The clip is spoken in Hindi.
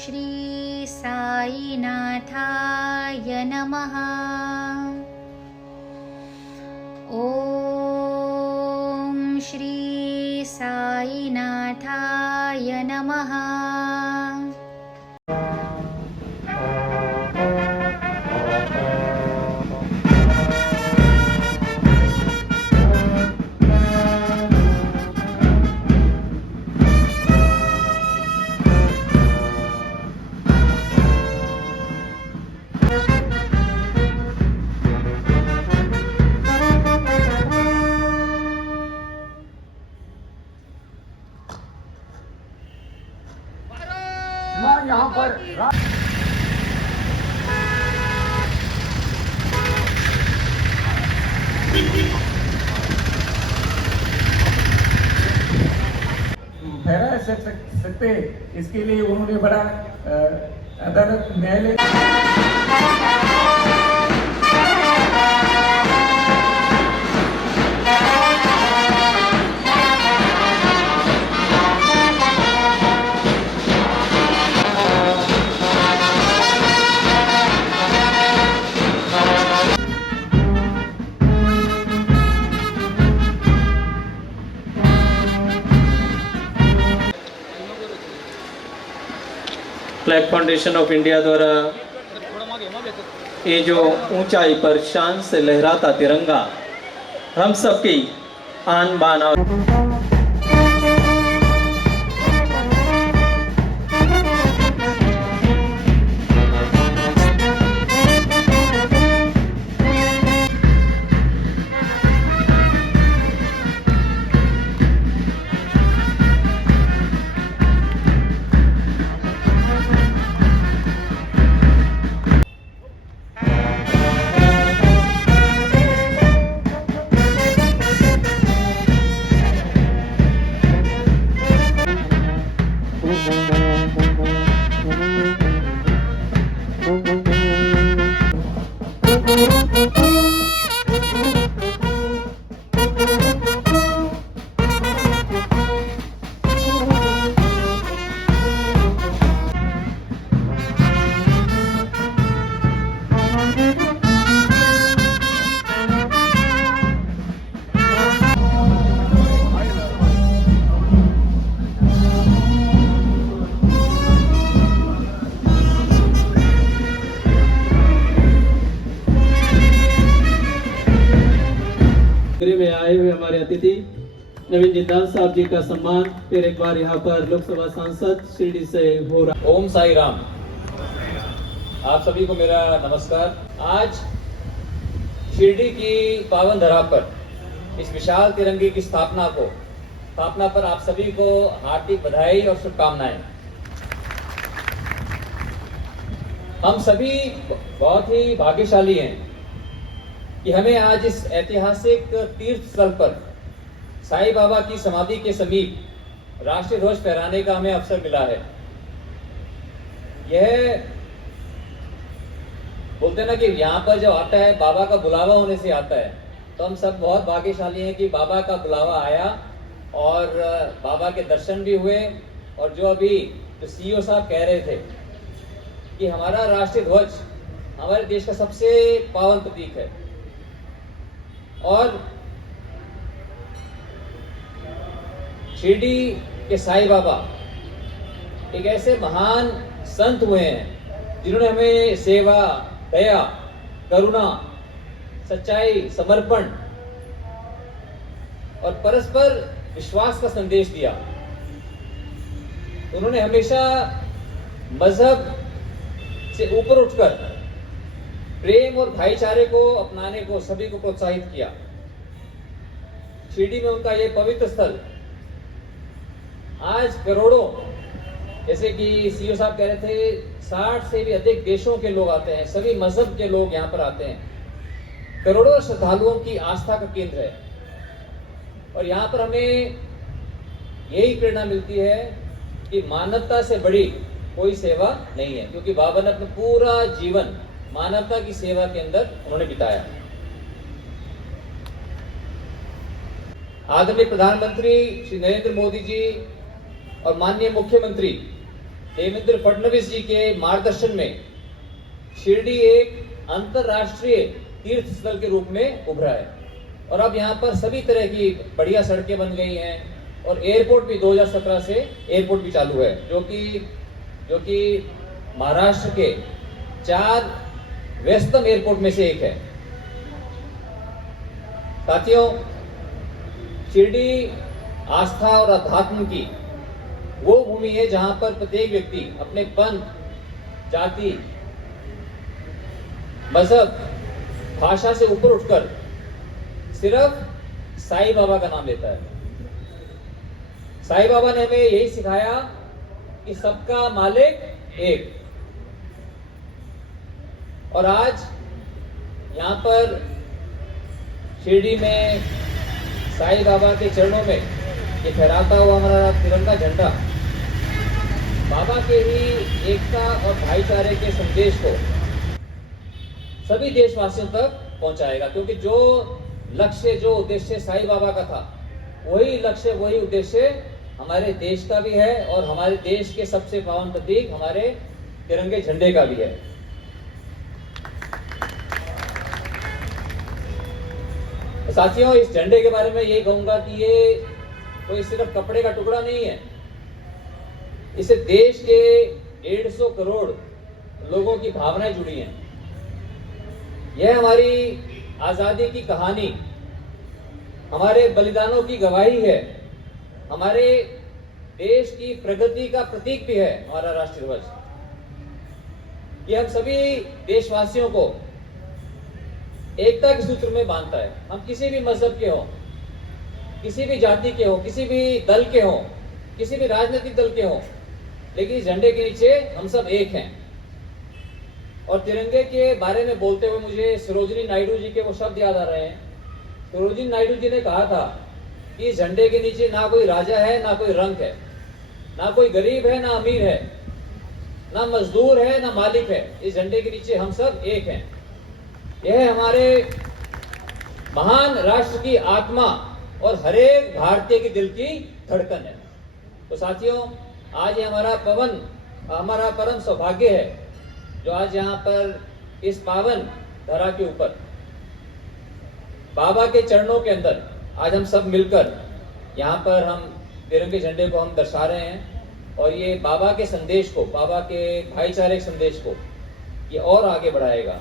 श्री साईनाथाय नमः। ॐ श्री साईनाथाय नमः। यहाँ पर ठहरा सकते, इसके लिए उन्होंने बड़ा अदालत न्यायालय फ्लैग फाउंडेशन ऑफ इंडिया द्वारा ये जो ऊंचाई पर शान से लहराता तिरंगा हम सबकी आन बान और में आए हुए हमारे अतिथि नवीन जिंदाल साहब जी का सम्मान फिर एक बार यहाँ पर लोकसभा सांसद शिरडी से हो रहा। ओम साई राम। आप सभी को मेरा नमस्कार। आज शिरडी की पावन धरा पर इस विशाल तिरंगे की स्थापना पर आप सभी को हार्दिक बधाई और शुभकामनाएं। हम सभी बहुत ही भाग्यशाली हैं कि हमें आज इस ऐतिहासिक तीर्थ स्थल पर साईं बाबा की समाधि के समीप राष्ट्रीय ध्वज फहराने का हमें अवसर मिला है। यह बोलते ना कि यहाँ पर जो आता है बाबा का बुलावा होने से आता है, तो हम सब बहुत भाग्यशाली हैं कि बाबा का बुलावा आया और बाबा के दर्शन भी हुए। और जो अभी जो सीईओ साहब कह रहे थे कि हमारा राष्ट्रीय ध्वज हमारे देश का सबसे पावन प्रतीक है और शिरडी के साईं बाबा एक ऐसे महान संत हुए हैं जिन्होंने हमें सेवा, दया, करुणा, सच्चाई, समर्पण और परस्पर विश्वास का संदेश दिया। उन्होंने हमेशा मजहब से ऊपर उठकर प्रेम और भाईचारे को अपनाने को सभी को प्रोत्साहित किया। शिरडी में उनका ये पवित्र स्थल आज करोड़ों, जैसे कि सीईओ साहब कह रहे थे, 60 से भी अधिक देशों के लोग आते हैं, सभी मजहब के लोग यहाँ पर आते हैं। करोड़ों श्रद्धालुओं की आस्था का केंद्र है और यहाँ पर हमें यही प्रेरणा मिलती है कि मानवता से बड़ी कोई सेवा नहीं है, क्योंकि बाबा ने अपना पूरा जीवन मानवता की सेवा के अंदर उन्होंने बिताया। आदरणीय प्रधानमंत्री श्री नरेंद्र मोदी जी और माननीय मुख्यमंत्री देवेंद्र फडणवीस जी के मार्गदर्शन में शिरडी एक अंतरराष्ट्रीय तीर्थ स्थल के रूप में उभरा है और अब यहाँ पर सभी तरह की बढ़िया सड़कें बन गई हैं और एयरपोर्ट भी 2017 से एयरपोर्ट भी चालू है जो कि महाराष्ट्र के 4 व्यस्तम एयरपोर्ट में से एक है। साथियों, शिरडी आस्था और अध्यात्म की वो भूमि है जहां पर प्रत्येक व्यक्ति अपने पंथ, जाति, मजहब, भाषा से ऊपर उठकर सिर्फ साईं बाबा का नाम लेता है। साईं बाबा ने हमें यही सिखाया कि सबका मालिक एक। और आज यहाँ पर शिरडी में साईं बाबा के चरणों में ये फहराता हुआ हमारा तिरंगा झंडा बाबा के ही एकता और भाईचारे के संदेश को सभी देशवासियों तक पहुंचाएगा, क्योंकि जो लक्ष्य, जो उद्देश्य साईं बाबा का था, वही लक्ष्य, वही उद्देश्य हमारे देश का भी है और हमारे देश के सबसे पावन प्रतीक हमारे तिरंगे झंडे का भी है। साथियों, इस झंडे के बारे में यही कहूंगा कि ये कोई सिर्फ कपड़े का टुकड़ा नहीं है। इससे देश के 150 करोड़ लोगों की भावनाएं जुड़ी हैं। यह हमारी आजादी की कहानी, हमारे बलिदानों की गवाही है, हमारे देश की प्रगति का प्रतीक भी है हमारा राष्ट्रीय ध्वज। ये हम सभी देशवासियों को एकता के सूत्र में बांधता है। हम किसी भी मजहब के हों, किसी भी जाति के हों, किसी भी दल के हों, किसी भी राजनीतिक दल के हों, लेकिन इस झंडे के नीचे हम सब एक हैं। और तिरंगे के बारे में बोलते हुए मुझे सरोजिनी नायडू जी के वो शब्द याद आ रहे हैं। सरोजिनी नायडू जी ने कहा था कि इस झंडे के नीचे ना कोई राजा है, ना कोई रंक है, ना कोई गरीब है, ना अमीर है, ना मजदूर है, ना मालिक है। इस झंडे के नीचे हम सब एक हैं। यह हमारे महान राष्ट्र की आत्मा और हरेक भारतीय के दिल की धड़कन है। तो साथियों, आज ये हमारा परम सौभाग्य है जो आज यहाँ पर इस पावन धरा के ऊपर बाबा के चरणों के अंदर आज हम सब मिलकर यहाँ पर हम तिरंगे झंडे को हम दर्शा रहे हैं और ये बाबा के संदेश को, बाबा के भाईचारे के संदेश को ये और आगे बढ़ाएगा।